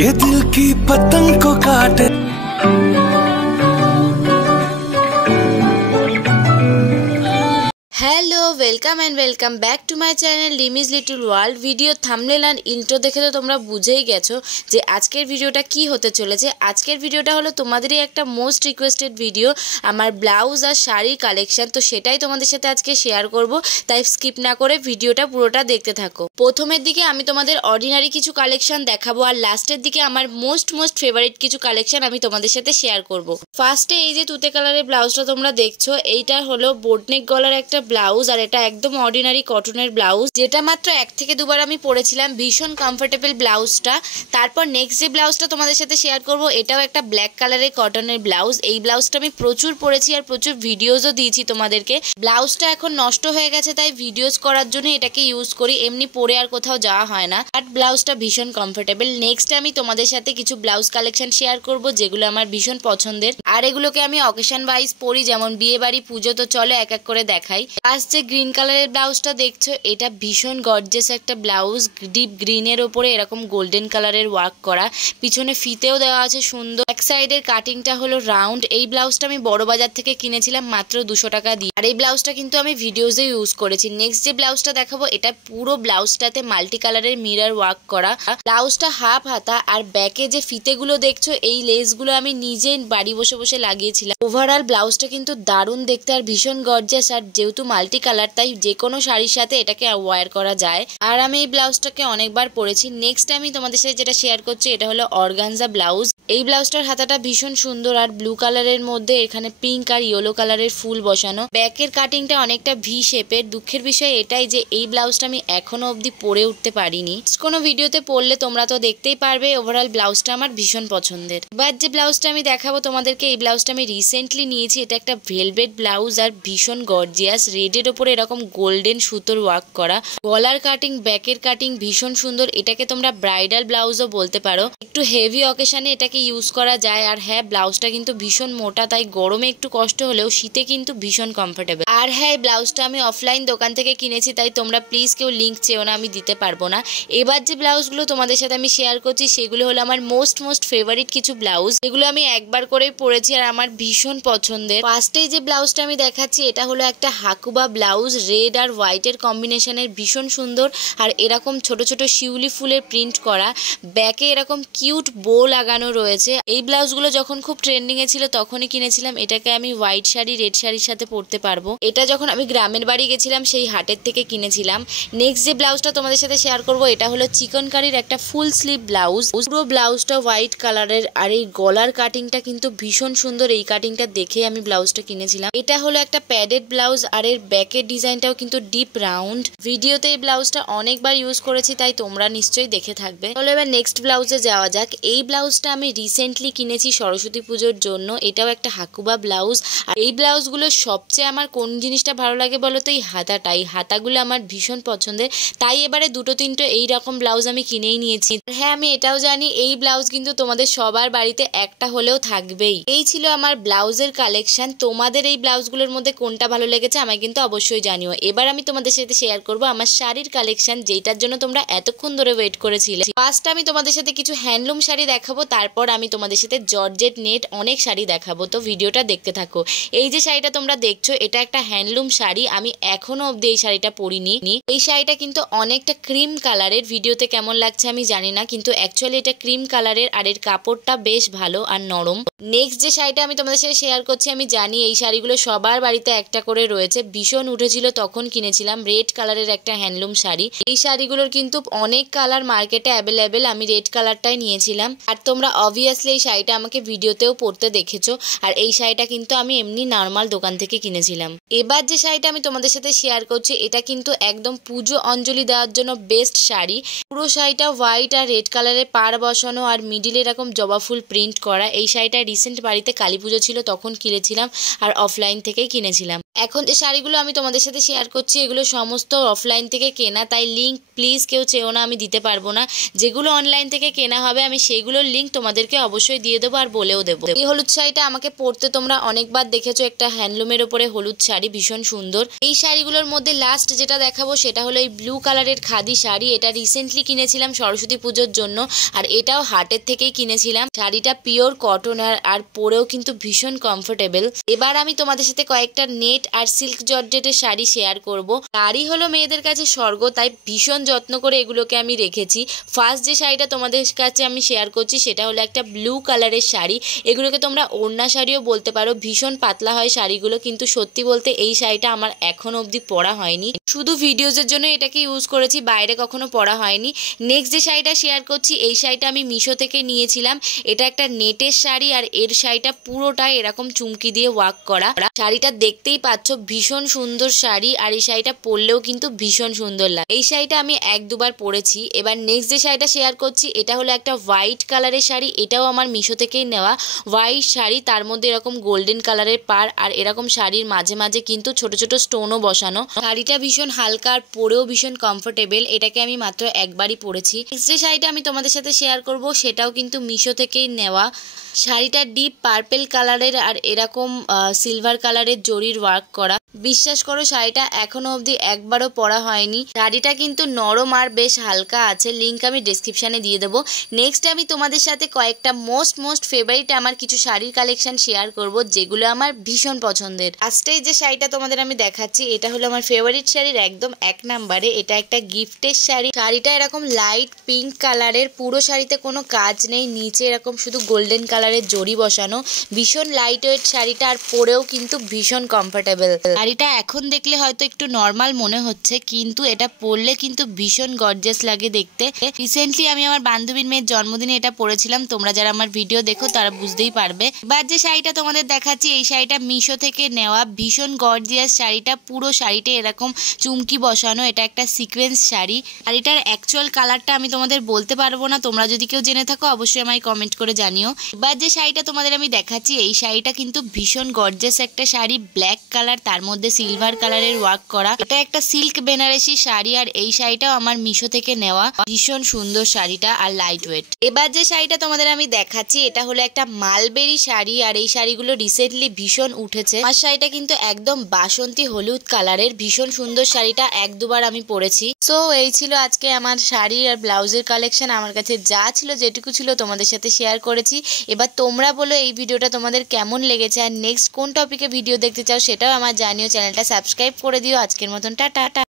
ये दिल की पतंग को काटे। Hello welcome and welcome back to my channel Limi's little world. Video thumbnail and intro দেখে তো তোমরা বুঝেই গেছো যে আজকের ভিডিওটা কি হতে চলেছে। আজকের ভিডিওটা হলো তোমাদেরই একটা মোস্ট রিকোয়েস্টেড ভিডিও, আমার ব্লাউজ আর শাড়ির কালেকশন। তো সেটাই তোমাদের সাথে আজকে শেয়ার করব, তাই স্কিপ না করে ভিডিওটা পুরোটা দেখতে থাকো। প্রথমের দিকে আমি তোমাদের অর্ডিনারি কিছু কালেকশন দেখাবো, আর লাস্টের দিকে আমার মোস্ট ফেভারিট কিছু কালেকশন আমি তোমাদের সাথে শেয়ার করব। ফার্স্টে এই যে তুতে কালারের ব্লাউজটা তোমরা দেখছো, এইটা হলো বোটনেক গলার একটা ব্লাউজ, আর এটা একদম অর্ডিনারি কটনের ব্লাউজ, যেটা মাত্র 1 থেকে 2 বার আমি পরেছিলাম। ভীষণ কমফোর্টেবল ব্লাউজটা। তারপর নেক্সট যে ব্লাউজটা তোমাদের সাথে শেয়ার করব, এটাও একটা ব্ল্যাক কালারের কটনের ব্লাউজ। এই ব্লাউজটা আমি প্রচুর পরেছি আর প্রচুর ভিডিওসও দিয়েছি তোমাদেরকে। ব্লাউজটা এখন নষ্ট হয়ে গেছে, তাই ভিডিওস করার জন্য এটাকে ইউজ করি, এমনি পরে আর কোথাও যাওয়া হয় না। বাট ব্লাউজটা ভীষণ কমফোর্টেবল। নেক্সট আমি তোমাদের সাথে কিছু ব্লাউজ কালেকশন শেয়ার করব, যেগুলো আমার ভীষণ পছন্দের, আর এগুলোকে আমি অকেশন ওয়াইজ পরি, যেমন বিয়ে বাড়ি, পুজো। তো চলো এক এক করে দেখাই। ফার্স্ট যে গ্রিন কালারের ব্লাউজটা দেখছো, এটা ভীষণ গর্জিয়াস একটা ব্লাউজ। ডিপ গ্রিনের ওপরে এরকম গোল্ডেন কালারের ওয়ার্ক করা, পিছনে ফিতেও দেওয়া আছে সুন্দর। এক সাইডের কাটিংটা হলো রাউন্ড। এই ব্লাউজটা আমি বড় বাজার থেকে কিনেছিলাম মাত্র 200 টাকা দিয়ে, আর এই ব্লাউজটা কিন্তু আমি ভিডিওসে ইউজ করেছি। নেক্সট যে ব্লাউজটা দেখাবো, এটা পুরো ব্লাউজটাতে মাল্টি কালারের মিরর ওয়ার্ক করা। ব্লাউজটা হাফ হাতা, আর ব্যাকে যে ফিতেগুলো দেখছো, এই লেসগুলো আমি নিজে বাড়ি বসে বসে লাগিয়েছিলাম। ওভারঅল ব্লাউজটা কিন্তু দারুণ দেখতে আর ভীষণ গর্জিয়াস, আর যেহেতু মাল্টি কালার তাই যে কোনো শাড়ির সাথে এটাকে ওয়্যার করা যায়, আর আমি এই ব্লাউজটাকে অনেকবার পরেছি। নেক্সট আমি তোমাদের সাথে যেটা শেয়ার করছি, এটা হলো অর্গানজা ব্লাউজ। এই ব্লাউজটার হাতাটা ভীষণ সুন্দর, আর ব্লু কালারের মধ্যে এখানে পিঙ্ক আর ইয়েলো কালারের ফুল বসানো। ব্যাকের কাটিংটা অনেকটা ভি শেপের। দুঃখের বিষয় এটাই যে এই ব্লাউজটা আমি এখনো অবধি পরে উঠতে পারিনি। কোনো ভিডিওতে পরলে তোমরা তো দেখতেই পারবে। ওভারঅল ব্লাউজটা আমার ভীষণ পছন্দের। এবার যে ব্লাউজটা আমি দেখাবো তোমাদেরকে, এই ব্লাউজটা আমি রিসেন্টলি নিয়েছি। এটা একটা ভেলভেট ব্লাউজ, আর ভীষণ গর্জিয়াস। রেডের ওপরে এরকম গোল্ডেন সুতোর ওয়ার্ক করা। গলার কাটিং, ব্যাকের কাটিং ভীষণ সুন্দর। এটাকে তোমরা ব্রাইডাল ব্লাউজও বলতে পারো। একটু হেভি অকেশনে এটাকে ইউজ করা যায়। আর হ্যাঁ, ব্লাউজটা কিন্তু ভীষণ মোটা, তাই গরমে একটু কষ্ট হলেও শীতে কিন্তু ভীষণ কমফোর্টেবল। আর হ্যাঁ, এই ব্লাউজটা আমি অফলাইন দোকান থেকে কিনেছি, তাই তোমরা প্লিজ কেউ লিঙ্ক চেও না, আমি দিতে পারবো না। এবার যে ব্লাউজগুলো তোমাদের সাথে আমি শেয়ার করছি, সেগুলো হলো আমার মোস্ট ফেভারিট কিছু ব্লাউজ, এগুলো আমি একবার করেই পরেছি আর আমার ভীষণ পছন্দের। ফার্স্টেই যে ব্লাউজটা আমি দেখাচ্ছি, এটা হলো একটা হাকুবা ব্লাউজ। রেড আর হোয়াইটের কম্বিনেশনের, ভীষণ সুন্দর। আর এরকম ছোট ছোট শিউলি ফুলের প্রিন্ট করা। ব্যাকে এরকম কিউট বো লাগানো রয়েছে। এই ব্লাউজগুলো যখন খুব ট্রেন্ডিং এ ছিল তখনই কিনেছিলাম। এটাকে আমি হোয়াইট শাড়ি, রেড শাড়ির সাথে পরতে পারবো। এটা যখন আমি গ্রামের বাড়ি গেছিলাম, সেই হাটের থেকে কিনেছিলাম। নেক্সট যে ব্লাউজটা তোমাদের সাথে শেয়ার করবো, এটা হলো চিকন কারির একটা ফুল স্লিভ ব্লাউজ। পুরো ব্লাউজটা হোয়াইট কালারের, আর এই গলার কাটিংটা কিন্তু ভীষণ সুন্দর। এই কাটিংটা দেখে আমি ব্লাউজটা কিনেছিলাম। এটা হলো একটা প্যাডেড ব্লাউজ, আর এর ব্যাকের ডিজাইনটাও কিন্তু ডিপ রাউন্ড। ভিডিওতে এই ব্লাউজটা অনেকবার ইউজ করেছি, তাই তোমরা নিশ্চয়ই দেখে থাকবে। তাহলে এবার নেক্সট ব্লাউজে যাওয়া যাক। এই ব্লাউজটা আমি রিসেন্টলি কিনেছি সরস্বতী পুজোর জন্য। এটাও একটা হাকুবা ব্লাউজ। আর এই ব্লাউজগুলো সবচেয়ে আমার কোন জিনিসটা ভালো লাগে বলো তো? এই হাতাটা। এই হাতাগুলো আমার ভীষণ পছন্দের, তাই এবারে 2-3টে এইরকম ব্লাউজ আমি কিনেই নিয়েছি। হ্যাঁ, আমি এটাও জানি এই ব্লাউজ কিন্তু তোমাদের সবার বাড়িতে একটা হলেও থাকবেই। এই ছিল আমার ব্লাউজের কালেকশন। তোমাদের এই ব্লাউজগুলোর মধ্যে কোনটা ভালো লেগেছে আমায় কিন্তু অবশ্যই জানিও। এবার আমি তোমাদের সাথে শেয়ার করবো আমার শাড়ির কালেকশন, যেটার জন্য তোমরা এতক্ষণ ধরে ওয়েট করেছিলে। ফার্স্ট আমি তোমাদের সাথে কিছু হ্যান্ডলুম শাড়ি দেখাবো, তারপর আমি তোমাদের সাথে জর্জেট নেট অনেক শাড়ি দেখাবো। তো ভিডিওটা দেখতে থাকো। এই যে শাড়িটা তোমরা দেখছো, এটা একটা হ্যান্ডলুম শাড়ি। আমি এখনো অব্দি এই শাড়িটা পরিনি। এই শাড়িটা কিন্তু অনেকটা ক্রিম কালারের। ভিডিওতে কেমন লাগছে আমি জানি না, কিন্তু অ্যাকচুয়ালি এটা ক্রিম কালারের, আর এর কাপড়টা বেশ ভালো আর নরম। নেক্সট যে শাড়িটা আমি তোমাদের সাথে শেয়ার করছি, আমি জানি এই শাড়িগুলো সবার বাড়িতে একটা করে রয়েছে। ভীষণ উঠেছিল তখন কিনেছিলাম। রেড কালারের একটা হ্যান্ডলুম শাড়ি। এই শাড়িগুলোর কিন্তু অনেক কালার মার্কেটে অ্যাভেলেবেল। আমি রেড কালারটাই নিয়েছিলাম। আর তোমরা অবভিয়াসলি এই শাড়িটা আমাকে ভিডিওতেও পরতে দেখেছো। আর এই শাড়িটা কিন্তু আমি এমনি নর্মাল দোকান থেকে কিনেছিলাম। এবার যে শাড়িটা আমি তোমাদের সাথে শেয়ার করছি, এটা কিন্তু একদম পুজো অঞ্জলি দেওয়ার জন্য বেস্ট শাড়ি। পুরো শাড়িটা হোয়াইট আর রেড কালারের পাড় বসানো, আর মিডিলে এরকম জবা ফুল প্রিন্ট করা। এই শাড়িটা রিসেন্ট বাড়িতে কালী পুজো ছিল তখন কিনেছিলাম, আর অফলাইন থেকেই কিনেছিলাম। এখন যে শাড়িগুলো আমি তোমাদের সাথে শেয়ার করছি এগুলো সমস্ত অফলাইন থেকে কেনা, তাই লিঙ্ক প্লিজ কেউ চেও না আমি দিতে পারবো না। যেগুলো অনলাইন থেকে কেনা হবে আমি সেইগুলোর লিঙ্ক তোমাদেরকে অবশ্যই দিয়ে দেবো আর বলেও দেবো। এই হলুদ শাড়িটা আমাকে পরতে তোমরা অনেকবার দেখেছো, একটা হ্যান্ডলুমের ওপরে হলুদ শাড়ি, ভীষণ সুন্দর। এই শাড়িগুলোর মধ্যে লাস্ট যেটা দেখাবো সেটা হলো এই ব্লু কালারের খাদি শাড়ি। এটা রিসেন্টলি কিনেছিলাম সরস্বতী পুজোর জন্য, আর এটাও হাটের থেকেই কিনেছিলাম। শাড়িটা পিওর কটন আর পরেও কিন্তু ভীষণ কমফোর্টেবল। এবার আমি তোমাদের সাথে কয়েকটা নেট আর সিল্ক জর্জেটের শাড়ি শেয়ার করব। শাড়ি হলো মেয়েদের কাছে স্বর্গ, তাই ভীষণ যত্ন করে এগুলোকে আমি রেখেছি। ফার্স্ট যে শাড়িটা তোমাদের কাছে আমি শেয়ার করছি সেটা হলো একটা ব্লু কালারের শাড়ি। এগুলোকে তোমরা ওড়না শাড়িও বলতে পারো, ভীষণ পাতলা হয় শাড়িগুলো, কিন্তু সত্যি বলতে এই শাড়িটা আমার এখনো অবধি পরা হয়নি, শুধু ভিডিওজের জন্য এটাকে ইউজ করেছি, বাইরে কখনো পরা হয়নি। নেক্সট যে শাড়িটা শেয়ার করছি এই শাড়িটা আমি মিশো থেকে নিয়েছিলাম। এটা একটা নেটের শাড়ি আর এর শাড়িটা পুরোটাই এরকম চুমকি দিয়ে ওয়ার্ক করা। শাড়িটা দেখতেই পাচ্ছ ভীষণ সুন্দর শাড়ি, আর এই শাড়িটা পরলেও কিন্তু ভীষণ সুন্দর লাগে। এই শাড়িটা আমি এক দুবার পরেছি। এবার নেক্সট যে শাড়িটা শেয়ার করছি এটা হলো একটা হোয়াইট কালারের শাড়ি। এটাও আমার মিশো থেকেই নেওয়া। হোয়াইট শাড়ি, তার মধ্যে এরকম গোল্ডেন কালারের পার, আর এরকম শাড়ির মাঝে মাঝে কিন্তু ছোট ছোট স্টোনও বসানো। শাড়িটা ভীষণ হালকা আর পরেও ভীষণ কমফোর্টেবল। এটাকে আমি মাত্র একবারই পরেছি। নেক্সট যে শাড়িটা আমি তোমাদের সাথে শেয়ার করব সেটাও কিন্তু মিশো থেকেই নেওয়া। শাড়িটা ডিপ পার্পেল কালারের আর এরকম সিলভার কালারের জরির ওয়ার্ক করা। বিশ্বাস করো শাড়িটা এখনো অবধি একবারও পরা হয়নি। শাড়িটা কিন্তু নরম আর বেশ হালকা আছে, লিঙ্ক আমি ডেসক্রিপশনে দিয়ে দেবো। নেক্সট আমি তোমাদের সাথে কয়েকটা মোস্ট ফেভারিট আমার কিছু শাড়ির কালেকশন শেয়ার করব যেগুলো আমার ভীষণ পছন্দের। ফার্স্টেই যে শাড়িটা তোমাদের আমি দেখাচ্ছি এটা হলো আমার ফেভারিট শাড়ির একদম এক নাম্বারে। এটা একটা গিফটের শাড়ি। শাড়িটা এরকম লাইট পিঙ্ক কালারের, পুরো শাড়িতে কোনো কাজ নেই, নিচে এরকম শুধু গোল্ডেন কালারের জরি বসানো। ভীষণ লাইট ওয়েট শাড়িটা, আর পরেও কিন্তু ভীষণ কমফোর্টেবল। শাড়িটা এখন দেখলে হয়তো একটু নর্মাল মনে হচ্ছে, কিন্তু এটা পরলে কিন্তু ভীষণ গর্জিয়াস লাগে দেখতে। রিসেন্টলি আমি আমার বান্ধবীর মেয়ের জন্মদিনে এটা পরেছিলাম, তোমরা যারা আমার ভিডিও দেখো তারা বুঝতেই পারবে। এবার যে শাড়িটা তোমাদের দেখাচ্ছি এই শাড়িটা মিশো থেকে নেওয়া। ভীষণ গর্জিয়াস শাড়িটা, পুরো শাড়িটা এরকম চুমকি বসানো। এটা একটা সিকোয়েন্স শাড়ি। শাড়িটার অ্যাকচুয়াল কালারটা আমি তোমাদের বলতে পারবো না, তোমরা যদি কেউ জেনে থাকো অবশ্যই আমায় কমেন্ট করে জানিও। এবার যে শাড়িটা তোমাদের আমি দেখাচ্ছি এই শাড়িটা কিন্তু ভীষণ গর্জিয়াস একটা শাড়ি, ব্ল্যাক কালার, তার মধ্যে সিলভার কালারের ওয়ার্ক করা। এটা একটা সিল্ক বেনারসি শাড়ি, আর এই শাড়িটাও আমার মিশো থেকে নেওয়া। ভীষণ সুন্দর শাড়িটা আর লাইট ওয়েট। এবার যে শাড়িটা তোমাদের আমি দেখাচ্ছি এটা হলো একটা মালবেরি শাড়ি, আর এই শাড়িগুলো রিসেন্টলি ভীষণ উঠেছে। আর শাড়িটা কিন্তু একদম বাসন্তী হলুদ কালারের, ভীষণ সুন্দর শাড়িটা, এক দুবার আমি পরেছি। সো এই ছিল আজকে আমার শাড়ি আর ব্লাউজের কালেকশন। আমার কাছে যা ছিল যেটুকু ছিল তোমাদের সাথে শেয়ার করেছি। এবার তোমরা বলো এই ভিডিওটা তোমাদের কেমন লেগেছে, আর নেক্সট কোন টপিকে ভিডিও দেখতে চাও সেটাও আমার জানিও। চ্যানেলটা সাবস্ক্রাইব করে দিও। আজকের মতন টাটা।